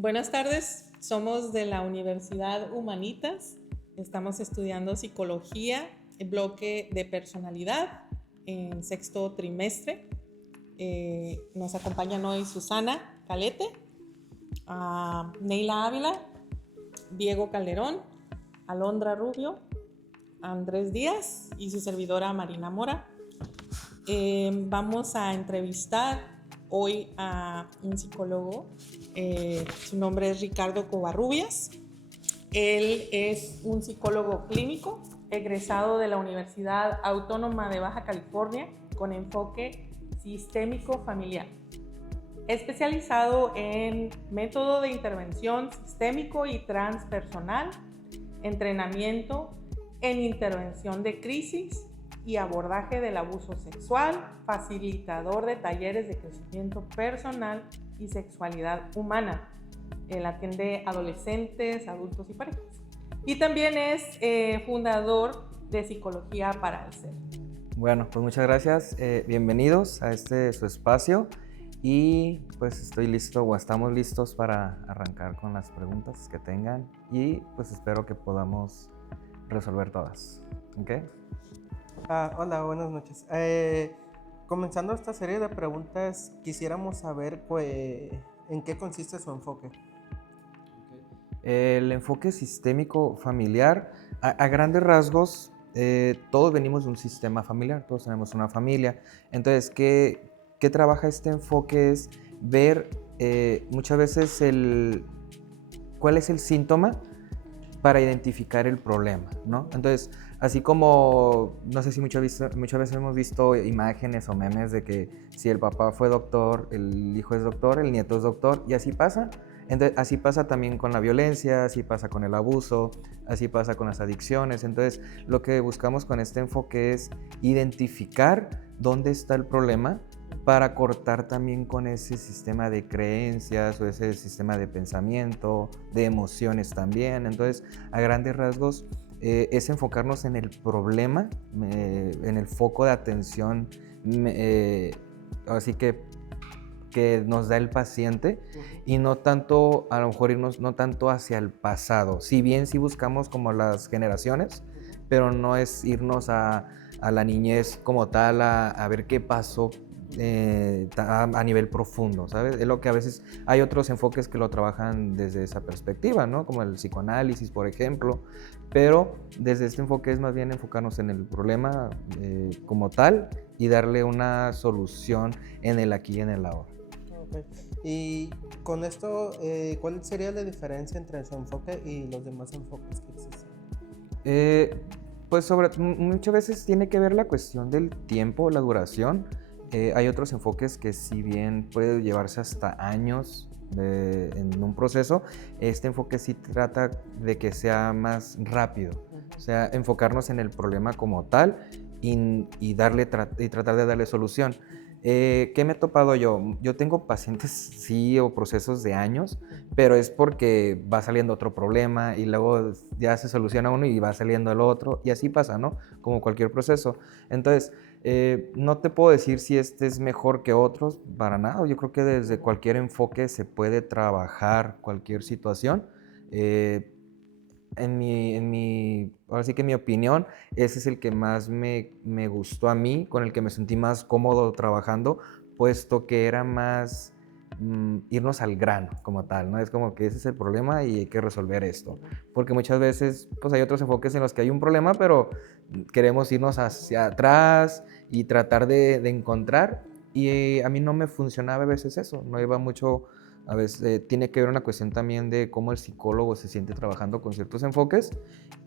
Buenas tardes, somos de la Universidad Humanitas, estamos estudiando psicología, el bloque de personalidad en sexto trimestre. Nos acompañan hoy Susana Calete, Neila Ávila, Diego Calderón, Alondra Rubio, Andrés Díaz y su servidora Marina Mora. Vamos a entrevistar hoy a un psicólogo, su nombre es Ricardo Covarrubias. Él es un psicólogo clínico egresado de la Universidad Autónoma de Baja California con enfoque sistémico familiar, especializado en método de intervención sistémico y transpersonal, entrenamiento en intervención de crisis y abordaje del abuso sexual, facilitador de talleres de crecimiento personal y sexualidad humana. Él atiende adolescentes, adultos y parejas. Y también es fundador de Psicología para el Ser. Bueno, pues muchas gracias. Bienvenidos a su espacio y pues estoy listo o estamos listos para arrancar con las preguntas que tengan y pues espero que podamos resolver todas. ¿Ok? Hola, buenas noches. Comenzando esta serie de preguntas, quisiéramos saber en qué consiste su enfoque. El enfoque sistémico familiar, a grandes rasgos, todos venimos de un sistema familiar, todos tenemos una familia. Entonces, ¿qué trabaja este enfoque? Es ver muchas veces cuál es el síntoma para identificar el problema, ¿no? Entonces, así como, no sé si muchas veces hemos visto imágenes o memes de que si el papá fue doctor, el hijo es doctor, el nieto es doctor, y así pasa. Entonces, así pasa también con la violencia, así pasa con el abuso, así pasa con las adicciones. Entonces, lo que buscamos con este enfoque es identificar dónde está el problema para cortar también con ese sistema de creencias o ese sistema de pensamiento, de emociones también. Entonces, a grandes rasgos, es enfocarnos en el problema, en el foco de atención, así que nos da el paciente y no tanto, a lo mejor irnos no tanto hacia el pasado. Si bien sí buscamos como las generaciones, pero no es irnos a la niñez como tal, a ver qué pasó a nivel profundo, ¿sabes? Es lo que a veces hay otros enfoques que lo trabajan desde esa perspectiva, ¿no? Como el psicoanálisis, por ejemplo, pero desde este enfoque es más bien enfocarnos en el problema como tal y darle una solución en el aquí y en el ahora. Okay. Y con esto, ¿cuál sería la diferencia entre su enfoque y los demás enfoques que existen? Pues muchas veces tiene que ver la cuestión del tiempo, la duración. Hay otros enfoques que si bien puede llevarse hasta años en un proceso, este enfoque sí trata de que sea más rápido, o sea, enfocarnos en el problema como tal y tratar de darle solución. ¿Qué me he topado yo? Yo tengo pacientes, sí, o procesos de años, pero es porque va saliendo otro problema y luego ya se soluciona uno y va saliendo el otro, y así pasa, ¿no? Como cualquier proceso. Entonces, no te puedo decir si este es mejor que otros, para nada. Yo creo que desde cualquier enfoque se puede trabajar cualquier situación. Ahora sí que en mi opinión, ese es el que más me gustó a mí, con el que me sentí más cómodo trabajando, puesto que era más irnos al grano como tal, ¿no? Es como que ese es el problema y hay que resolver esto. Porque muchas veces pues hay otros enfoques en los que hay un problema, pero queremos irnos hacia atrás y tratar de encontrar. Y a mí no me funcionaba a veces eso, no iba mucho. A veces tiene que ver una cuestión también de cómo el psicólogo se siente trabajando con ciertos enfoques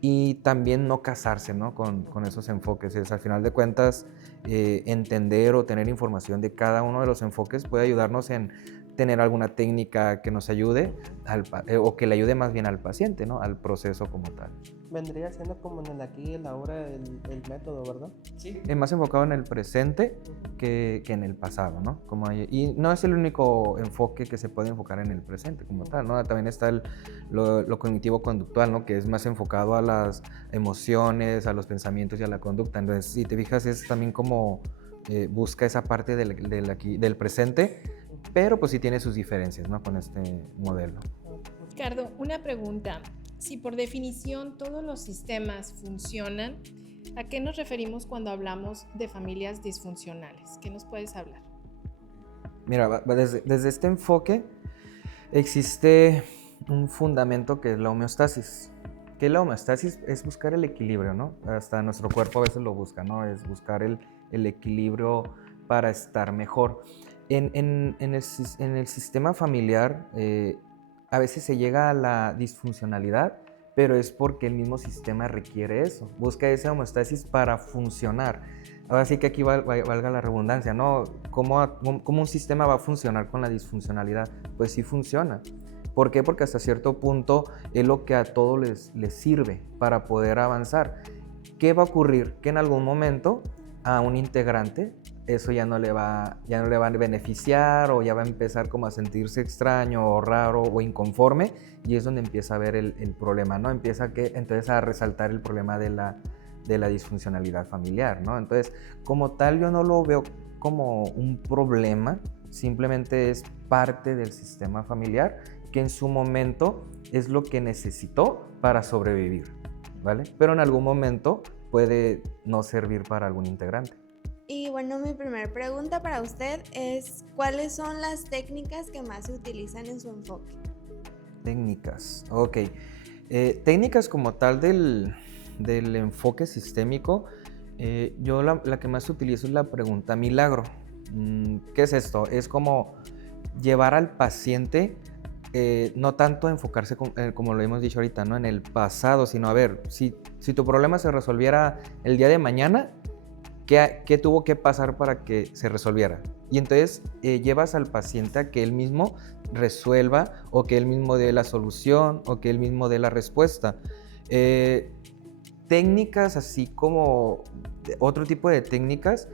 y también no casarse, ¿no? con esos enfoques. Es, al final de cuentas, entender o tener información de cada uno de los enfoques puede ayudarnos en tener alguna técnica que nos ayude o que le ayude más bien al paciente, ¿no? Al proceso como tal. Vendría siendo como en el aquí y el ahora el método, ¿verdad? Sí. Es más enfocado en el presente que en el pasado, ¿no? Y no es el único enfoque que se puede enfocar en el presente como tal, ¿no? También está lo cognitivo-conductual, ¿no? Que es más enfocado a las emociones, a los pensamientos y a la conducta. Entonces, si te fijas, es también como busca esa parte del presente, pero pues sí tiene sus diferencias, ¿no? Con este modelo. Ricardo, una pregunta. Si por definición todos los sistemas funcionan, ¿a qué nos referimos cuando hablamos de familias disfuncionales? ¿Qué nos puedes hablar? Mira, desde este enfoque existe un fundamento que es la homeostasis. Que la homeostasis es buscar el equilibrio, ¿no? Hasta nuestro cuerpo a veces lo busca, ¿no? Es buscar el equilibrio para estar mejor. En el sistema familiar a veces se llega a la disfuncionalidad, pero es porque el mismo sistema requiere eso. Busca esa homeostasis para funcionar. Ahora sí que aquí valga la redundancia, ¿no? ¿Cómo un sistema va a funcionar con la disfuncionalidad? Pues sí funciona. ¿Por qué? Porque hasta cierto punto es lo que a todos les sirve para poder avanzar. ¿Qué va a ocurrir? Que en algún momento a un integrante eso ya no le va a beneficiar, o ya va a empezar como a sentirse extraño o raro o inconforme, y es donde empieza a ver el problema, ¿no? Entonces a resaltar el problema de la disfuncionalidad familiar, ¿no? Entonces, como tal, yo no lo veo como un problema, simplemente es parte del sistema familiar que en su momento es lo que necesitó para sobrevivir, ¿vale? Pero en algún momento puede no servir para algún integrante. Y bueno, mi primera pregunta para usted es, ¿cuáles son las técnicas que más se utilizan en su enfoque? Técnicas, ok. Técnicas como tal del enfoque sistémico, yo la que más utilizo es la pregunta milagro. ¿Qué es esto? Es como llevar al paciente, no tanto enfocarse como lo hemos dicho ahorita, ¿no? En el pasado, sino a ver, si tu problema se resolviera el día de mañana, ¿qué tuvo que pasar para que se resolviera? Y entonces llevas al paciente a que él mismo resuelva, o que él mismo dé la solución, o que él mismo dé la respuesta. Técnicas así como otro tipo de técnicas,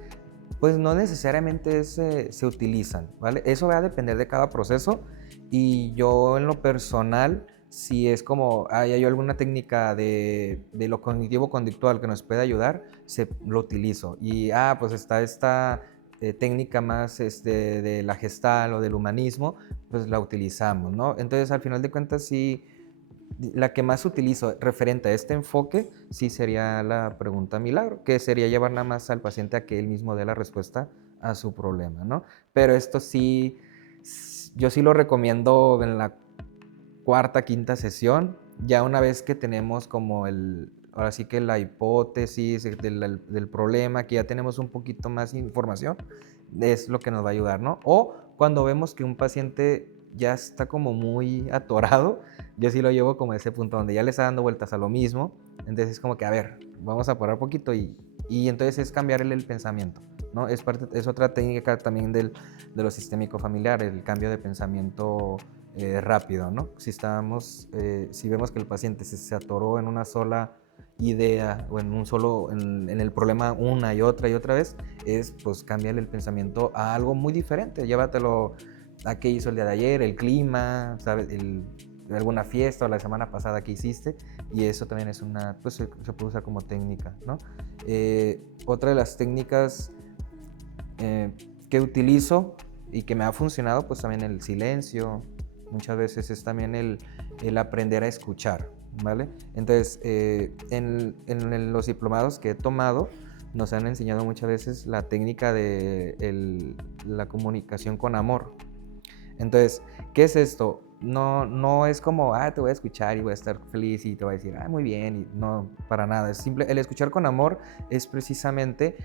pues no necesariamente se utilizan, ¿vale? Eso va a depender de cada proceso, y yo en lo personal, si es como hay alguna técnica de lo cognitivo-conductual que nos puede ayudar, lo utilizo. Y pues está esta técnica más de la Gestalt o del humanismo, pues la utilizamos, ¿no? Entonces, al final de cuentas, sí, la que más utilizo referente a este enfoque, sí sería la pregunta milagro, que sería llevar nada más al paciente a que él mismo dé la respuesta a su problema, ¿no? Pero esto sí, yo sí lo recomiendo en la cuarta, quinta sesión, ya una vez que tenemos como ahora sí que la hipótesis del problema, que ya tenemos un poquito más información, es lo que nos va a ayudar, ¿no? O cuando vemos que un paciente ya está como muy atorado, yo sí lo llevo como a ese punto donde ya le está dando vueltas a lo mismo, entonces es como que, a ver, vamos a parar poquito, y entonces es cambiarle el pensamiento, ¿no? Es otra técnica también de lo sistémico familiar, el cambio de pensamiento rápido, ¿no? Si vemos que el paciente se atoró en una sola idea, o en el problema una y otra vez, pues cambiarle el pensamiento a algo muy diferente. Llévatelo a qué hizo el día de ayer, el clima, ¿sabes? Alguna fiesta o la semana pasada que hiciste, y eso también es pues se puede usar como técnica, ¿no? Otra de las técnicas que utilizo y que me ha funcionado, pues también el silencio. Muchas veces es también el aprender a escuchar, ¿vale? Entonces, en los diplomados que he tomado, nos han enseñado muchas veces la técnica de la comunicación con amor. Entonces, ¿qué es esto? No es como, te voy a escuchar y voy a estar feliz y te voy a decir, muy bien, y no, para nada. Es simple. El escuchar con amor es precisamente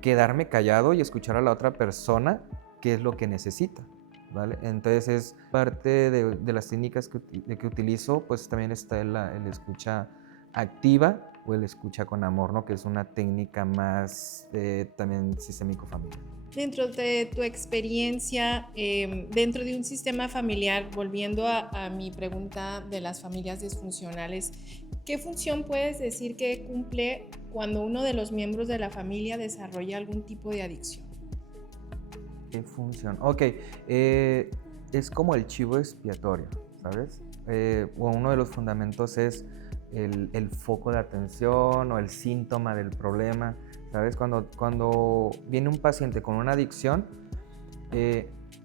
quedarme callado y escuchar a la otra persona qué es lo que necesita, ¿vale? Entonces es parte de las técnicas que utilizo, pues también está el escucha activa o el escucha con amor, ¿no? Que es una técnica más también sistémico familiar. Dentro de tu experiencia, dentro de un sistema familiar, volviendo a mi pregunta de las familias disfuncionales, ¿qué función puedes decir que cumple cuando uno de los miembros de la familia desarrolla algún tipo de adicción? ¿Qué función? Ok, es como el chivo expiatorio, ¿sabes? Uno de los fundamentos es el foco de atención o el síntoma del problema, ¿sabes? Cuando viene un paciente con una adicción,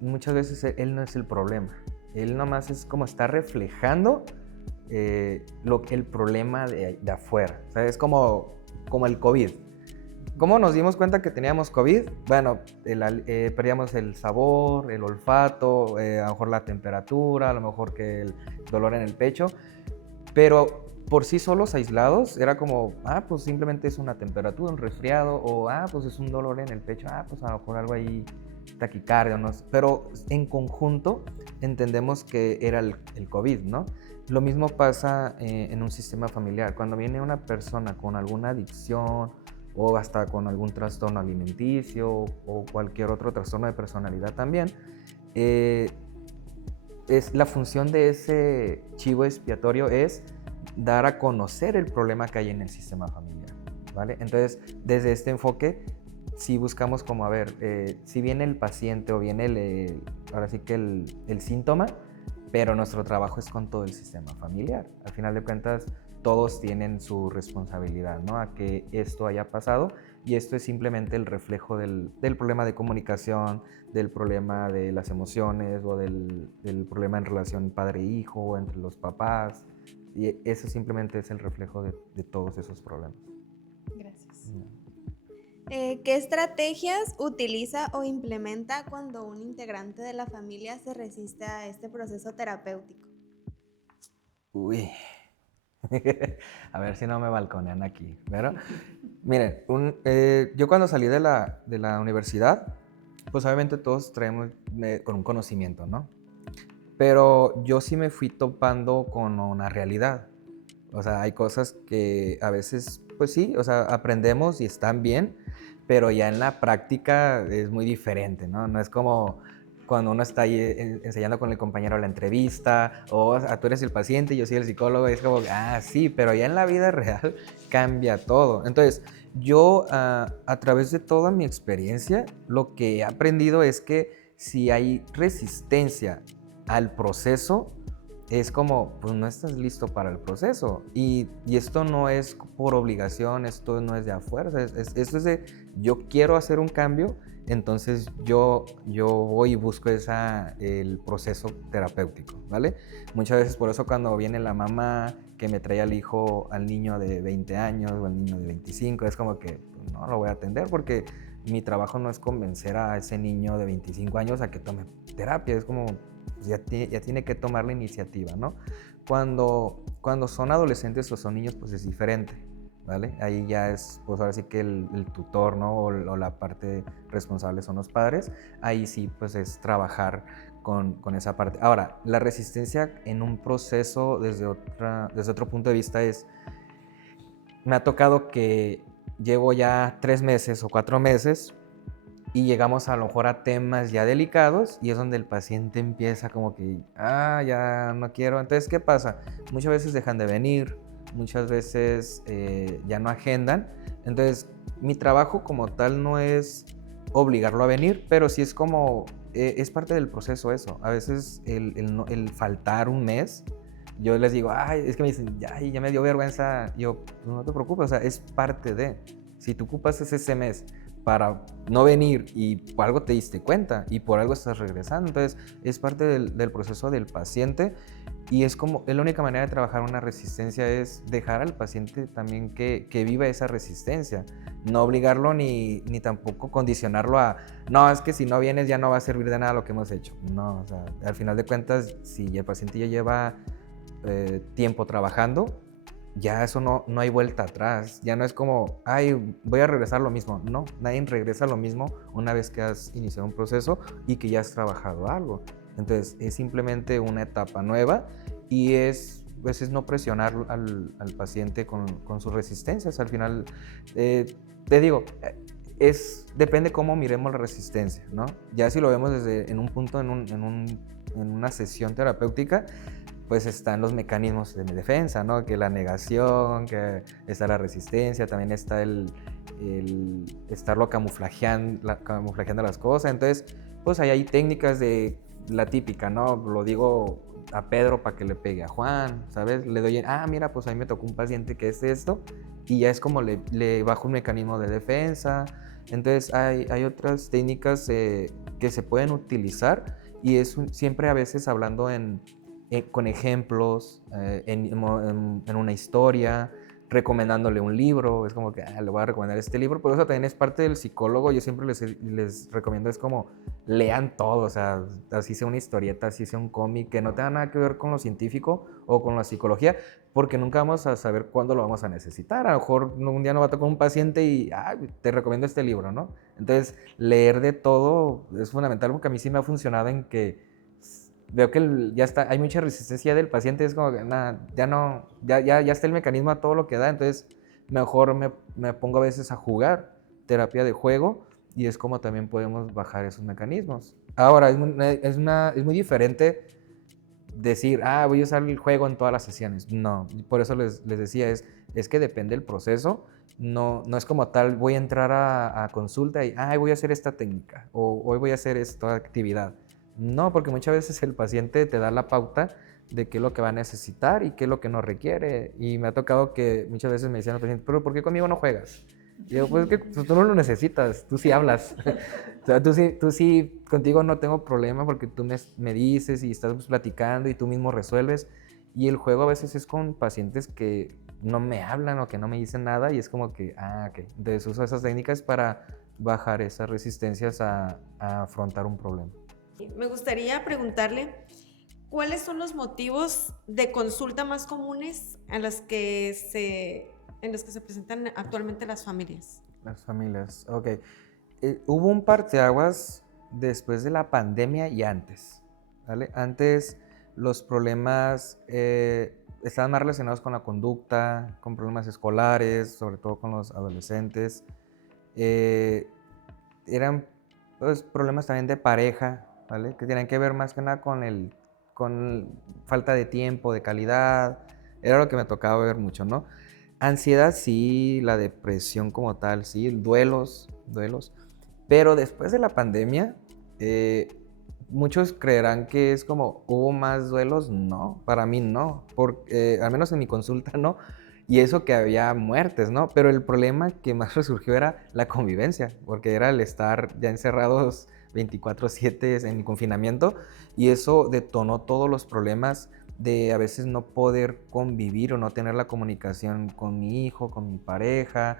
muchas veces él no es el problema. Él nomás es como está reflejando el problema de afuera. O sea, es como el COVID. ¿Cómo nos dimos cuenta que teníamos COVID? Bueno, perdíamos el sabor, el olfato, a lo mejor la temperatura, a lo mejor que el dolor en el pecho, pero por sí solos, aislados, era como, pues simplemente es una temperatura, un resfriado, o pues es un dolor en el pecho, pues a lo mejor algo ahí, taquicardia, ¿no? Pero en conjunto entendemos que era el COVID, ¿no? Lo mismo pasa en un sistema familiar. Cuando viene una persona con alguna adicción o hasta con algún trastorno alimenticio o cualquier otro trastorno de personalidad también, es la función de ese chivo expiatorio es dar a conocer el problema que hay en el sistema familiar, ¿vale? Entonces, desde este enfoque, si buscamos como, si viene el paciente o viene ahora sí que el síntoma, pero nuestro trabajo es con todo el sistema familiar. Al final de cuentas, todos tienen su responsabilidad, ¿no? A que esto haya pasado, y esto es simplemente el reflejo del problema de comunicación, del problema de las emociones o del problema en relación padre-hijo o entre los papás, y eso simplemente es el reflejo de todos esos problemas. Gracias. ¿Qué estrategias utiliza o implementa cuando un integrante de la familia se resiste a este proceso terapéutico? Uy, a ver si no me balconean aquí. Pero, miren, yo cuando salí de la universidad, pues obviamente todos traemos con un conocimiento, ¿no? Pero yo sí me fui topando con una realidad. O sea, hay cosas que a veces, pues sí, o sea, aprendemos y están bien, pero ya en la práctica es muy diferente, ¿no? No es como cuando uno está ahí enseñando con el compañero la entrevista, o tú eres el paciente y yo soy el psicólogo, y es como, sí, pero ya en la vida real cambia todo. Entonces, yo a través de toda mi experiencia, lo que he aprendido es que si hay resistencia al proceso, es como, pues no estás listo para el proceso. Y esto no es por obligación, esto no es de a fuerza, esto es de yo quiero hacer un cambio, entonces yo voy y busco el proceso terapéutico, ¿vale? Muchas veces por eso cuando viene la mamá que me trae al niño de 20 años o al niño de 25, es como que pues, no lo voy a atender porque mi trabajo no es convencer a ese niño de 25 años a que tome terapia, es como pues ya tiene que tomar la iniciativa, ¿no? Cuando son adolescentes o son niños, pues es diferente, ¿vale? Ahí ya es, pues ahora sí que el tutor, ¿no? O la parte responsable son los padres. Ahí sí, pues es trabajar con esa parte. Ahora, la resistencia en un proceso desde otro punto de vista me ha tocado que llevo ya 3 meses o 4 meses y llegamos a lo mejor a temas ya delicados y es donde el paciente empieza como que, ya no quiero. Entonces, ¿qué pasa? Muchas veces dejan de venir, muchas veces ya no agendan. Entonces, mi trabajo como tal no es obligarlo a venir, pero sí es como, es parte del proceso eso. A veces el faltar un mes, yo les digo, es que me dicen, ya me dio vergüenza. Yo, pues no te preocupes, o sea, es parte de, si tú ocupas ese mes para no venir y por algo te diste cuenta y por algo estás regresando, entonces es parte del proceso del paciente y es la única manera de trabajar una resistencia es dejar al paciente también que viva esa resistencia, no obligarlo ni tampoco condicionarlo a, no, es que si no vienes ya no va a servir de nada lo que hemos hecho, no, o sea, al final de cuentas, si el paciente ya lleva tiempo trabajando, ya eso no hay vuelta atrás, ya no es como, voy a regresar a lo mismo. No, nadie regresa a lo mismo una vez que has iniciado un proceso y que ya has trabajado algo. Entonces, es simplemente una etapa nueva y es no presionar al paciente con sus resistencias. Al final, te digo, depende cómo miremos la resistencia, ¿no? Ya si lo vemos en un punto, en una sesión terapéutica, pues están los mecanismos de defensa, ¿no? Que la negación, que está la resistencia, también está el estarlo camuflajeando las cosas. Entonces, pues ahí hay técnicas de la típica, ¿no? Lo digo a Pedro para que le pegue a Juan, ¿sabes? Le doy, mira, pues a mí me tocó un paciente que es esto, y ya es como le bajo un mecanismo de defensa. Entonces hay otras técnicas que se pueden utilizar y siempre a veces hablando con ejemplos, en una historia, recomendándole un libro. Es como que le voy a recomendar este libro, pero eso también es parte del psicólogo. Yo siempre les recomiendo, es como lean todo, o sea, así sea una historieta, así sea un cómic, que no tenga nada que ver con lo científico o con la psicología, porque nunca vamos a saber cuándo lo vamos a necesitar. A lo mejor un día nos va a tocar un paciente y te recomiendo este libro, ¿no? Entonces, leer de todo es fundamental, porque a mí sí me ha funcionado en que veo que ya está, hay mucha resistencia del paciente, es como que ya está el mecanismo a todo lo que da. Entonces mejor me pongo a veces a jugar terapia de juego, y es como también podemos bajar esos mecanismos. Ahora, es muy diferente decir, voy a usar el juego en todas las sesiones. No, por eso les decía, es que depende del proceso. No es como tal, voy a entrar a consulta y voy a hacer esta técnica, o hoy voy a hacer esta actividad. No, porque muchas veces el paciente te da la pauta de qué es lo que va a necesitar y qué es lo que no requiere. Y me ha tocado que muchas veces me decían los pacientes, pero ¿por qué conmigo no juegas? Y yo, pues es que tú no lo necesitas, tú sí hablas. O sea, tú sí, contigo no tengo problema, porque tú me dices y estás platicando y tú mismo resuelves. Y el juego a veces es con pacientes que no me hablan o que no me dicen nada, y es como que, ok. Entonces uso esas técnicas para bajar esas resistencias a afrontar un problema. Me gustaría preguntarle, ¿cuáles son los motivos de consulta más comunes en los que se presentan actualmente las familias? Las familias, ok. Hubo un parteaguas después de la pandemia y antes, ¿vale? Antes los problemas estaban más relacionados con la conducta, con problemas escolares, sobre todo con los adolescentes. Eran pues, problemas también de pareja, ¿vale? Que tienen que ver más que nada con falta de tiempo, de calidad. Era lo que me tocaba ver mucho, ¿no? Ansiedad sí, la depresión como tal, sí, duelos. Pero después de la pandemia, muchos creerán que es como, ¿hubo más duelos? No, para mí no, porque, al menos en mi consulta no. Y eso que había muertes, ¿no? Pero el problema que más resurgió era la convivencia, porque era el estar ya encerrados 24/7 en el confinamiento, y eso detonó todos los problemas de a veces no poder convivir o no tener la comunicación con mi hijo, con mi pareja,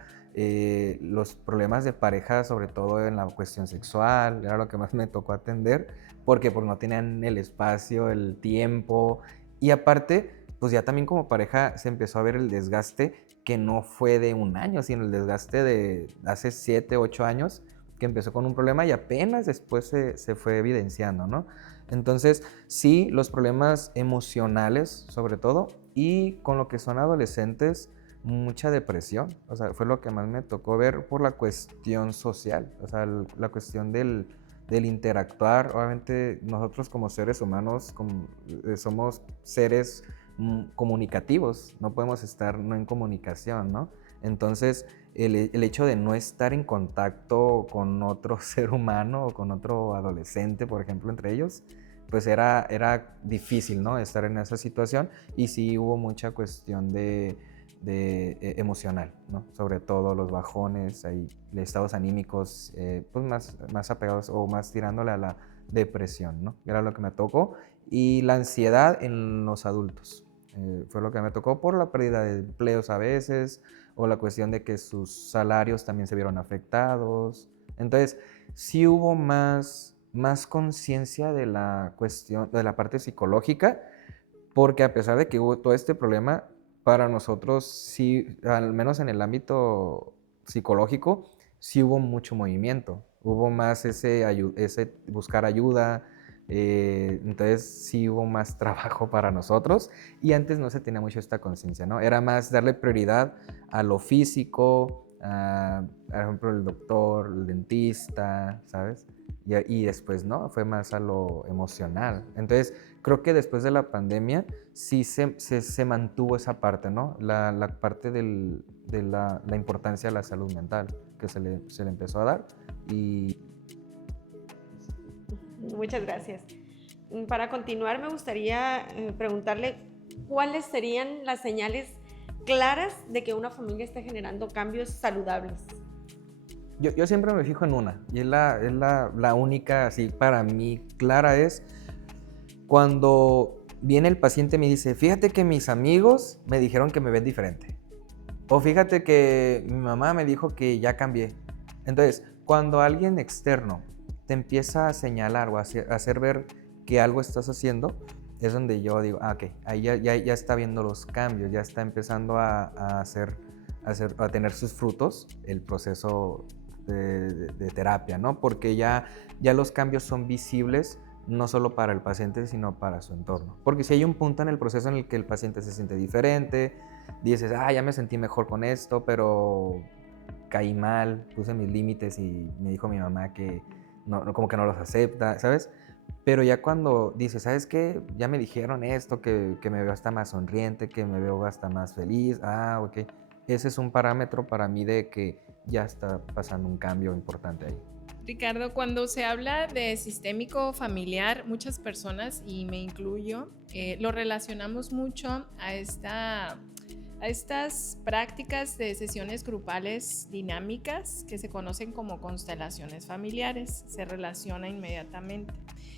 los problemas de pareja, sobre todo en la cuestión sexual, era lo que más me tocó atender, porque pues no tenían el espacio, el tiempo, y aparte, pues ya también como pareja se empezó a ver el desgaste, que no fue de un año, sino el desgaste de hace 7, 8 años, que empezó con un problema y apenas después se fue evidenciando, ¿no? Entonces, sí, los problemas emocionales, sobre todo, y con lo que son adolescentes, mucha depresión. O sea, fue lo que más me tocó ver por la cuestión social, o sea, la cuestión del interactuar. Obviamente, nosotros como seres humanos somos seres comunicativos, no podemos estar no en comunicación, ¿no? Entonces, el hecho de no estar en contacto con otro ser humano o con otro adolescente, por ejemplo, entre ellos, pues era difícil, ¿no? Estar en esa situación, y sí hubo mucha cuestión de emocional, ¿no? Sobre todo los bajones, ahí, estados anímicos, pues más apegados o más tirándole a la depresión, ¿no? Era lo que me tocó. Y la ansiedad en los adultos. Fue lo que me tocó por la pérdida de empleos a veces, o la cuestión de que sus salarios también se vieron afectados. Entonces, sí hubo más conciencia de la cuestión, de la parte psicológica, porque a pesar de que hubo todo este problema, para nosotros sí, al menos en el ámbito psicológico, sí hubo mucho movimiento. Hubo más ese buscar ayuda. Entonces sí hubo más trabajo para nosotros, y antes no se tenía mucho esta conciencia, ¿no? Era más darle prioridad a lo físico, por ejemplo, el doctor, el dentista, ¿sabes? Y después, ¿no? Fue más a lo emocional. Entonces creo que después de la pandemia sí se mantuvo esa parte, ¿no? La parte de la importancia de la salud mental, que se le empezó a dar. Y Muchas gracias. Para continuar, me gustaría preguntarle cuáles serían las señales claras de que una familia está generando cambios saludables. yo siempre me fijo en una, y es la única, así para mí, clara, es cuando viene el paciente y me dice, fíjate que mis amigos me dijeron que me ven diferente. O fíjate que mi mamá me dijo que ya cambié. Entonces, cuando alguien externo te empieza a señalar o a hacer ver que algo estás haciendo, es donde yo digo, ok, ahí ya está viendo los cambios, ya está empezando a tener sus frutos el proceso de terapia, ¿no? Porque ya los cambios son visibles, no solo para el paciente, sino para su entorno. Porque si hay un punto en el proceso en el que el paciente se siente diferente, dices, ya me sentí mejor con esto, pero caí mal, puse mis límites y me dijo mi mamá que como que no los acepta, ¿sabes? Pero ya cuando dices, ¿sabes qué? Ya me dijeron esto, que me veo hasta más sonriente, que me veo hasta más feliz, ok. Ese es un parámetro para mí de que ya está pasando un cambio importante ahí. Ricardo, cuando se habla de sistémico familiar, muchas personas, y me incluyo, lo relacionamos mucho a estas prácticas de sesiones grupales dinámicas que se conocen como constelaciones familiares. Se relaciona inmediatamente.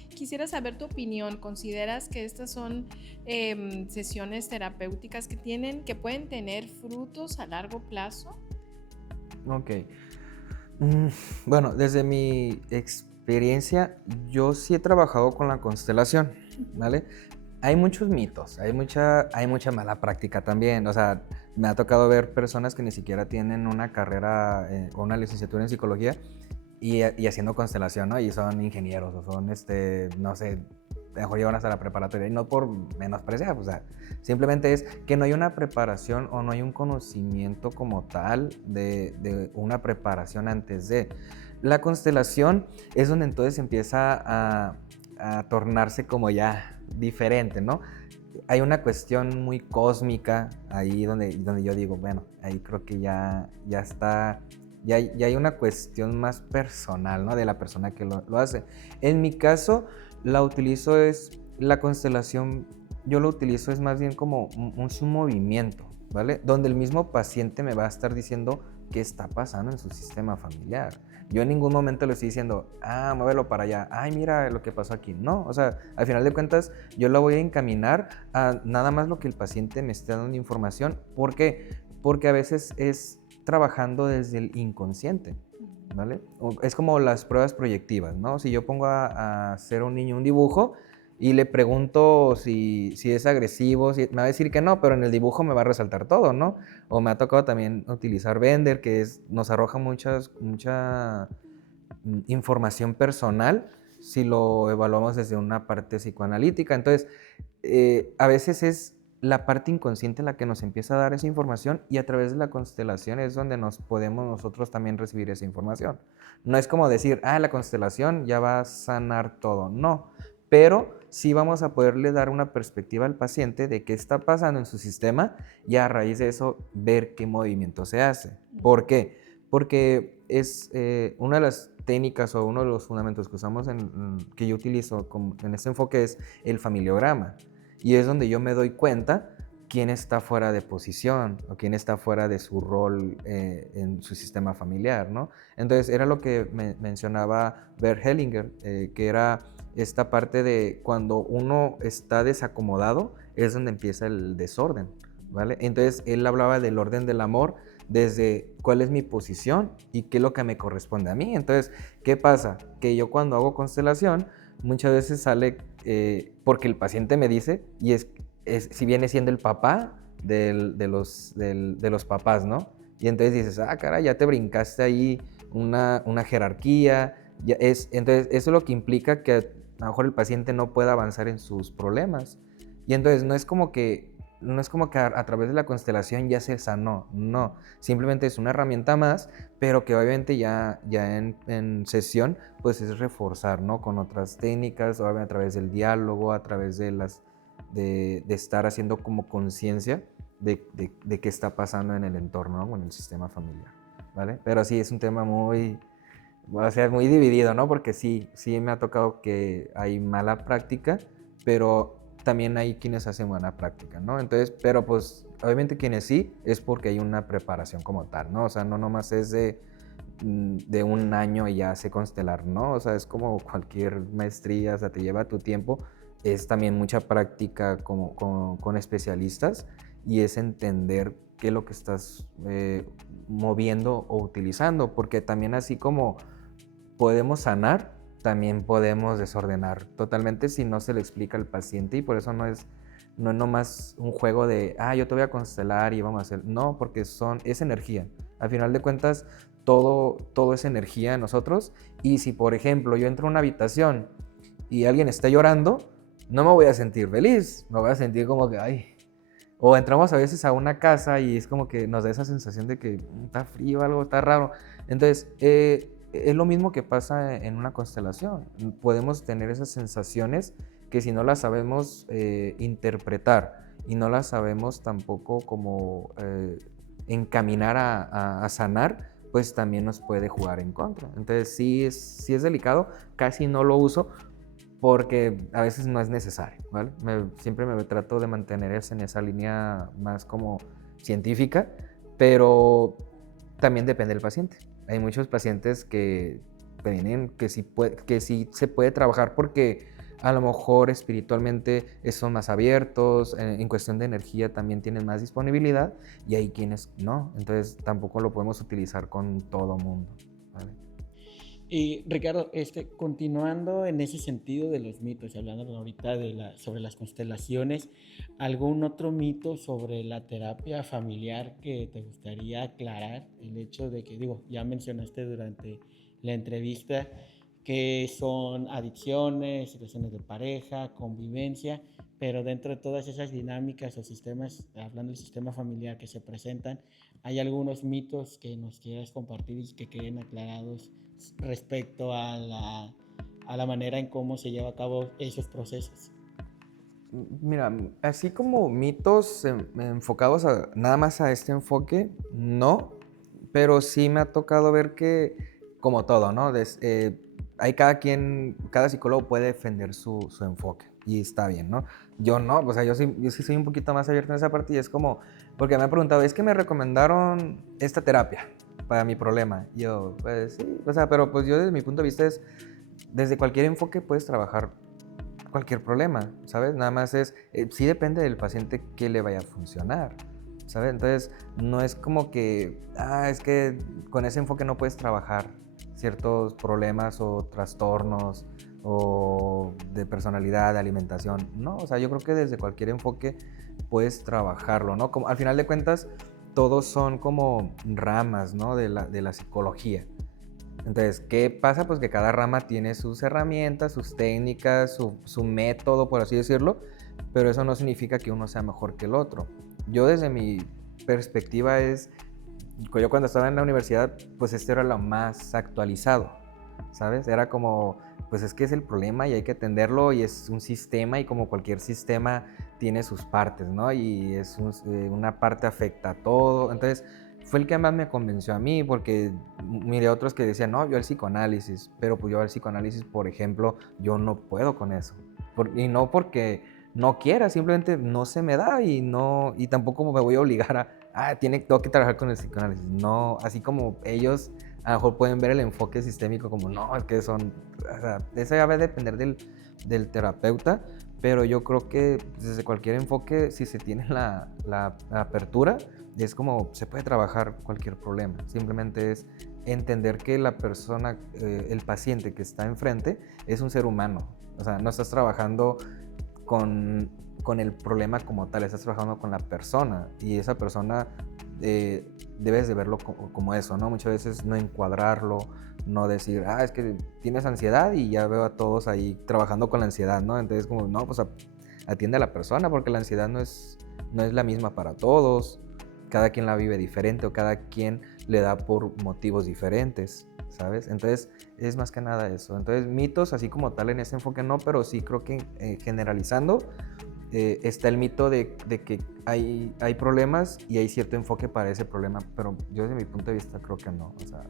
Quisiera saber tu opinión. ¿Consideras que estas son sesiones terapéuticas que pueden tener frutos a largo plazo? Ok. Bueno, desde mi experiencia, yo sí he trabajado con la constelación, ¿vale? Hay muchos mitos, hay mucha mala práctica también. O sea, me ha tocado ver personas que ni siquiera tienen una carrera o una licenciatura en psicología y haciendo constelación, ¿no? Y son ingenieros o son, no sé, mejor llevan hasta la preparatoria, y no por menospreciar, o sea, simplemente es que no hay una preparación o no hay un conocimiento como tal de una preparación antes de. La constelación es donde entonces empieza a tornarse como ya diferente, ¿no? Hay una cuestión muy cósmica ahí donde yo digo, bueno, ahí creo que ya está, ya hay una cuestión más personal, ¿no? De la persona que lo hace. En mi caso, la constelación, yo lo utilizo es más bien como un movimiento, ¿vale? Donde el mismo paciente me va a estar diciendo qué está pasando en su sistema familiar. Yo en ningún momento le estoy diciendo, muévelo para allá, mira lo que pasó aquí. No, o sea, al final de cuentas, yo lo voy a encaminar a nada más lo que el paciente me esté dando información. ¿Por qué? Porque a veces es trabajando desde el inconsciente, ¿vale? Es como las pruebas proyectivas, ¿no? Si yo pongo a hacer a un niño un dibujo y le pregunto si es agresivo, me va a decir que no, pero en el dibujo me va a resaltar todo, ¿no? O me ha tocado también utilizar Bender, que nos arroja mucha información personal si lo evaluamos desde una parte psicoanalítica. Entonces, a veces es la parte inconsciente la que nos empieza a dar esa información, y a través de la constelación es donde nos podemos nosotros también recibir esa información. No es como decir, la constelación ya va a sanar todo, no, pero sí vamos a poderle dar una perspectiva al paciente de qué está pasando en su sistema, y a raíz de eso ver qué movimiento se hace. ¿Por qué? Porque es una de las técnicas o uno de los fundamentos que usamos que yo utilizo en este enfoque es el familiograma. Y es donde yo me doy cuenta quién está fuera de posición o quién está fuera de su rol en su sistema familiar, ¿no? Entonces, era lo que mencionaba Bert Hellinger, que era esta parte de cuando uno está desacomodado, es donde empieza el desorden, ¿vale? Entonces, él hablaba del orden del amor desde cuál es mi posición y qué es lo que me corresponde a mí. Entonces, ¿qué pasa? Que yo cuando hago constelación, muchas veces sale porque el paciente me dice, y si viene siendo el papá de los papás, ¿no? Y entonces dices, caray, ya te brincaste ahí una jerarquía. Entonces, eso es lo que implica que a lo mejor el paciente no pueda avanzar en sus problemas. Y entonces no es como que a través de la constelación ya se sanó, no, simplemente es una herramienta más, pero que obviamente ya en sesión pues es reforzar, ¿no? Con otras técnicas, obviamente a través del diálogo, a través de estar haciendo como conciencia de qué está pasando en el entorno, ¿no? En el sistema familiar, ¿vale? Pero sí, es un tema muy dividido, ¿no? Porque sí me ha tocado que hay mala práctica, pero también hay quienes hacen buena práctica, ¿no? Entonces, pero pues obviamente quienes sí es porque hay una preparación como tal, ¿no? O sea, no nomás es de de un año y ya sé constelar, ¿no? O sea, es como cualquier maestría, o sea, te lleva tu tiempo. Es también mucha práctica con especialistas y es entender qué es lo que estás moviendo o utilizando, porque también así como podemos sanar, también podemos desordenar totalmente si no se le explica al paciente, y por eso no es nomás un juego de, yo te voy a constelar y vamos a hacer, no, porque es energía. Al final de cuentas, todo es energía en nosotros, y si por ejemplo yo entro a una habitación y alguien está llorando, no me voy a sentir feliz, me voy a sentir como que, ay. O entramos a veces a una casa y es como que nos da esa sensación de que está frío, algo está raro. Entonces, es lo mismo que pasa en una constelación. Podemos tener esas sensaciones que si no las sabemos interpretar y no las sabemos tampoco como encaminar a sanar, pues también nos puede jugar en contra. Entonces, sí es delicado, casi no lo uso, porque a veces no es necesario, ¿vale? Siempre me trato de mantener en esa línea más como científica, pero también depende del paciente. Hay muchos pacientes que vienen que sí se puede trabajar porque a lo mejor espiritualmente son más abiertos, en cuestión de energía también tienen más disponibilidad, y hay quienes no, entonces tampoco lo podemos utilizar con todo mundo, ¿vale? Y Ricardo, continuando en ese sentido de los mitos, hablando ahorita sobre las constelaciones, ¿algún otro mito sobre la terapia familiar que te gustaría aclarar? El hecho de que, ya mencionaste durante la entrevista que son adicciones, situaciones de pareja, convivencia, pero dentro de todas esas dinámicas o sistemas, hablando del sistema familiar que se presentan, ¿hay algunos mitos que nos quieras compartir y que queden aclarados respecto a la manera en cómo se lleva a cabo esos procesos? Mira, así como mitos enfocados nada más a este enfoque, no, pero sí me ha tocado ver que, como todo, ¿no? Hay cada psicólogo puede defender su enfoque y está bien, ¿no? Yo no, o sea, yo sí soy un poquito más abierto en esa parte, y es como, porque me han preguntado, es que me recomendaron esta terapia para mi problema. Y yo, pues sí, o sea, pero pues yo desde mi punto de vista desde cualquier enfoque puedes trabajar cualquier problema, ¿sabes? Nada más sí depende del paciente que le vaya a funcionar, ¿sabes? Entonces, no es como que, es que con ese enfoque no puedes trabajar ciertos problemas o trastornos o de personalidad, de alimentación. No, o sea, yo creo que desde cualquier enfoque puedes trabajarlo, ¿no? Como, al final de cuentas, todos son como ramas, ¿no? de la psicología. Entonces, ¿qué pasa? Pues que cada rama tiene sus herramientas, sus técnicas, su método, por así decirlo, pero eso no significa que uno sea mejor que el otro. Yo desde mi perspectiva yo cuando estaba en la universidad, pues era lo más actualizado, ¿sabes? Era como, pues es que es el problema y hay que atenderlo, y es un sistema, y como cualquier sistema tiene sus partes, ¿no? Y una parte afecta a todo. Entonces, fue el que más me convenció a mí, porque miré a otros que decían, no, yo el psicoanálisis, pero pues yo el psicoanálisis, por ejemplo, yo no puedo con eso. Y no porque no quiera, simplemente no se me da, y tampoco me voy a obligar tengo que trabajar con el psicoanálisis. No, así como ellos a lo mejor pueden ver el enfoque sistémico como, no, es que o sea, eso ya va a depender del terapeuta, pero yo creo que desde cualquier enfoque, si se tiene la apertura, es como se puede trabajar cualquier problema. Simplemente es entender que la persona, el paciente que está enfrente, es un ser humano. O sea, no estás trabajando con el problema como tal, estás trabajando con la persona, y esa persona debes de verlo como eso, ¿no? Muchas veces no encuadrarlo, no decir, es que tienes ansiedad y ya veo a todos ahí trabajando con la ansiedad, ¿no? Entonces como, no, pues atiende a la persona, porque la ansiedad no es la misma para todos, cada quien la vive diferente, o cada quien le da por motivos diferentes, ¿sabes? Entonces es más que nada eso. Entonces mitos así como tal en ese enfoque no, pero sí creo que generalizando está el mito de que hay problemas y hay cierto enfoque para ese problema, pero yo desde mi punto de vista creo que no. O sea,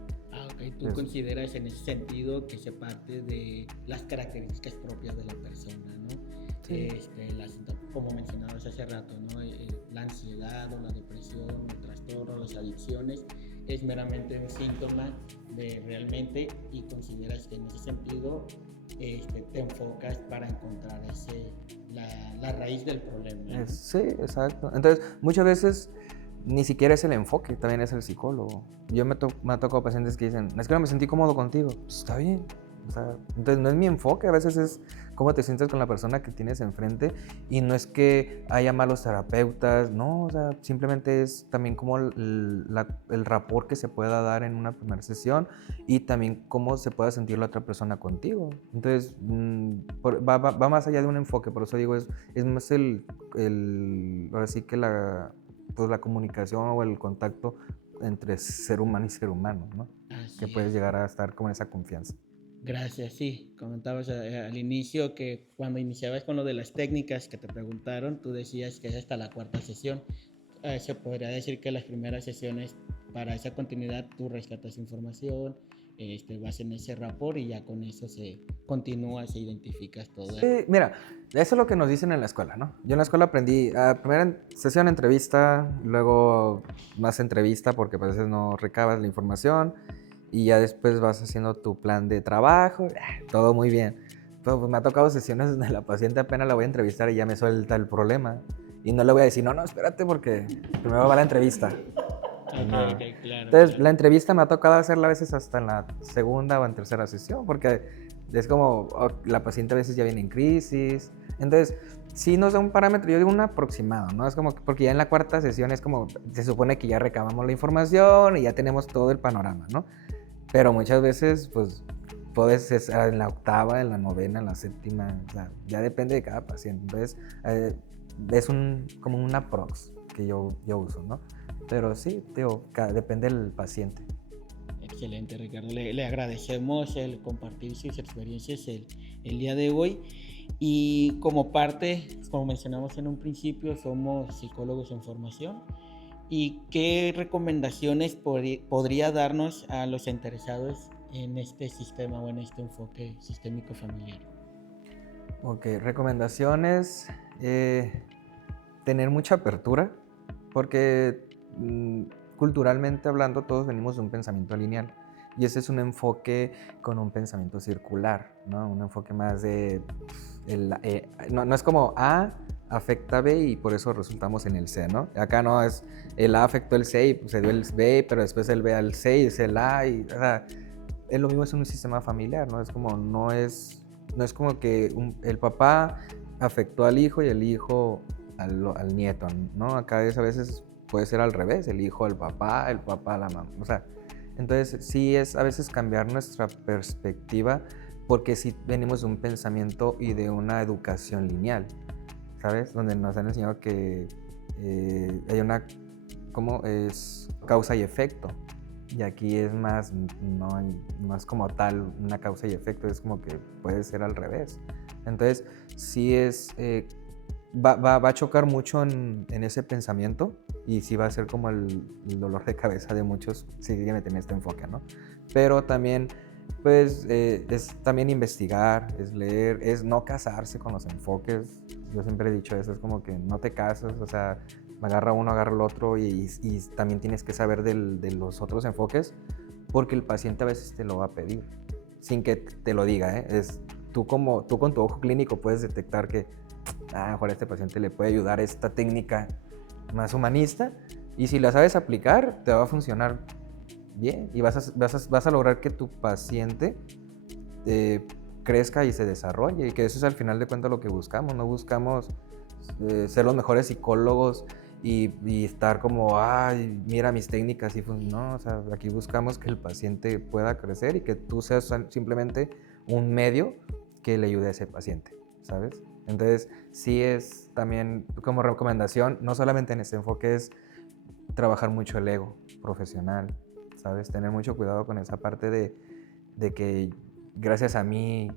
ok, tú consideras en ese sentido que se parte de las características propias de la persona, ¿no? Sí. Como mencionabas hace rato, ¿no? La ansiedad o la depresión, el trastorno, las adicciones, es meramente un síntoma de realmente, y consideras que en ese sentido te enfocas para encontrar la raíz del problema, ¿no? Sí, exacto. Entonces, muchas veces ni siquiera es el enfoque, también es el psicólogo. Me ha tocado pacientes que dicen, es que no me sentí cómodo contigo. Pues, está bien. O sea, entonces no es mi enfoque, a veces es cómo te sientes con la persona que tienes enfrente, y no es que haya malos terapeutas, no, o sea, simplemente es también como el rapport que se pueda dar en una primera sesión, y también cómo se pueda sentir la otra persona contigo. Entonces, va más allá de un enfoque, por eso digo, es más ahora sí que pues la comunicación o el contacto entre ser humano y ser humano, ¿no? Así Que puedes es. llegar a estar con esa confianza. Gracias, sí. Comentabas al inicio que cuando iniciabas con lo de las técnicas que te preguntaron, tú decías que es hasta la cuarta sesión. Se podría decir que las primeras sesiones, para esa continuidad, tú rescatas información, vas en ese rapport y ya con eso se continúa, se identificas todo. Sí, mira, eso es lo que nos dicen en la escuela, ¿no? Yo en la escuela aprendí, primera sesión entrevista, luego más entrevista porque pues, a veces no recabas la información, y ya después vas haciendo tu plan de trabajo, todo muy bien. Pero pues, me ha tocado sesiones donde la paciente apenas la voy a entrevistar y ya me suelta el problema. Y no le voy a decir, no, espérate porque primero va la entrevista. No. Ok, claro. Entonces, Claro. la entrevista me ha tocado hacerla a veces hasta en la segunda o en tercera sesión, porque es como la paciente a veces ya viene en crisis. Entonces, sí nos da un parámetro, yo digo un aproximado, ¿no? Es como porque ya en la cuarta sesión es como, se supone que ya recabamos la información y ya tenemos todo el panorama, ¿no? Pero muchas veces, pues, puedes ser en la octava, en la novena, en la séptima, o sea, ya depende de cada paciente. Entonces, es como un aprox que yo uso, ¿no? Pero sí, digo, depende del paciente. Excelente, Ricardo. Le agradecemos el compartir sus experiencias el día de hoy. Y como parte, como mencionamos en un principio, somos psicólogos en formación. ¿Y qué recomendaciones podría darnos a los interesados en este sistema o en este enfoque sistémico familiar? Ok, recomendaciones, tener mucha apertura, porque culturalmente hablando todos venimos de un pensamiento lineal, y ese es un enfoque con un pensamiento circular, ¿no? Un enfoque más de, no es como A afecta a B y por eso resultamos en el C, ¿no? Acá no es el A afectó el C y pues, se dio el B, pero después el B al C y es el A, y, o sea, es lo mismo, es un sistema familiar, ¿no? Es como, no es como que el papá afectó al hijo y el hijo al nieto, ¿no? Acá a veces puede ser al revés, el hijo al papá, el papá a la mamá, o sea, entonces sí es a veces cambiar nuestra perspectiva, porque sí venimos de un pensamiento y de una educación lineal, ¿sabes? Donde nos han enseñado que hay como es causa y efecto, y aquí es más, no es como tal una causa y efecto, es como que puede ser al revés. Entonces sí va a chocar mucho en ese pensamiento, y sí va a ser como el dolor de cabeza de muchos si siguen a tener este enfoque, ¿no? Pero también, pues, es también investigar, es leer, es no casarse con los enfoques. Yo siempre he dicho eso, es como que no te casas, o sea, agarra uno, agarra el otro, y también tienes que saber de los otros enfoques, porque el paciente a veces te lo va a pedir, sin que te lo diga, ¿eh? Tú con tu ojo clínico puedes detectar que a lo mejor a este paciente le puede ayudar esta técnica más humanista, y si la sabes aplicar, te va a funcionar bien, y vas a lograr que tu paciente crezca y se desarrolle, y que eso es al final de cuentas lo que buscamos. No buscamos ser los mejores psicólogos y estar como, ay, mira mis técnicas, y no, o sea, aquí buscamos que el paciente pueda crecer y que tú seas simplemente un medio que le ayude a ese paciente, ¿sabes? Entonces, sí es también como recomendación, no solamente en este enfoque, es trabajar mucho el ego profesional, ¿sabes? Tener mucho cuidado con esa parte de que gracias a mí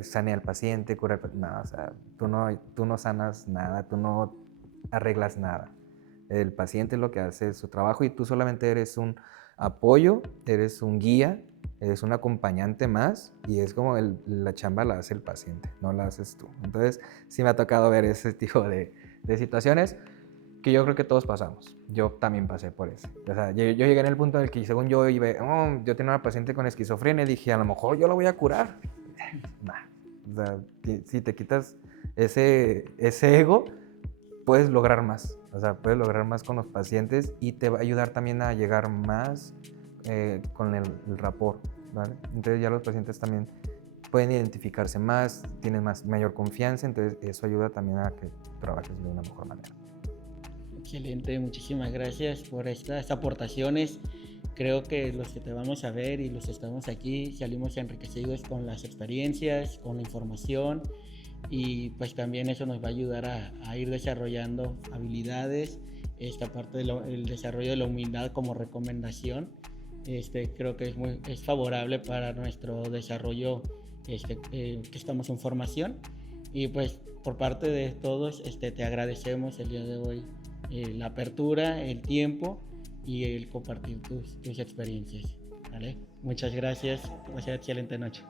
sane al paciente, cura no, o sea, tú no sanas nada, tú no arreglas nada. El paciente es lo que hace su trabajo, y tú solamente eres un apoyo, eres un guía, eres un acompañante más, y es como la chamba la hace el paciente, no la haces tú. Entonces sí me ha tocado ver ese tipo de situaciones, que yo creo que todos pasamos. Yo también pasé por eso. O sea, yo llegué en el punto en el que según yo iba, yo tenía una paciente con esquizofrenia y dije, a lo mejor yo la voy a curar. Nah. O sea, si te quitas ese ego, puedes lograr más. O sea, puedes lograr más con los pacientes y te va a ayudar también a llegar más con el rapport, ¿vale? Entonces ya los pacientes también pueden identificarse más, tienen mayor confianza, entonces eso ayuda también a que trabajes de una mejor manera. Excelente, muchísimas gracias por estas aportaciones. Creo que los que te vamos a ver y los que estamos aquí salimos enriquecidos con las experiencias, con la información, y pues también eso nos va a ayudar a ir desarrollando habilidades, esta parte del desarrollo de la humildad como recomendación. Creo que es favorable para nuestro desarrollo que estamos en formación, y pues por parte de todos te agradecemos el día de hoy la apertura, el tiempo y el compartir tus experiencias, ¿vale? Muchas gracias, que sea excelente noche.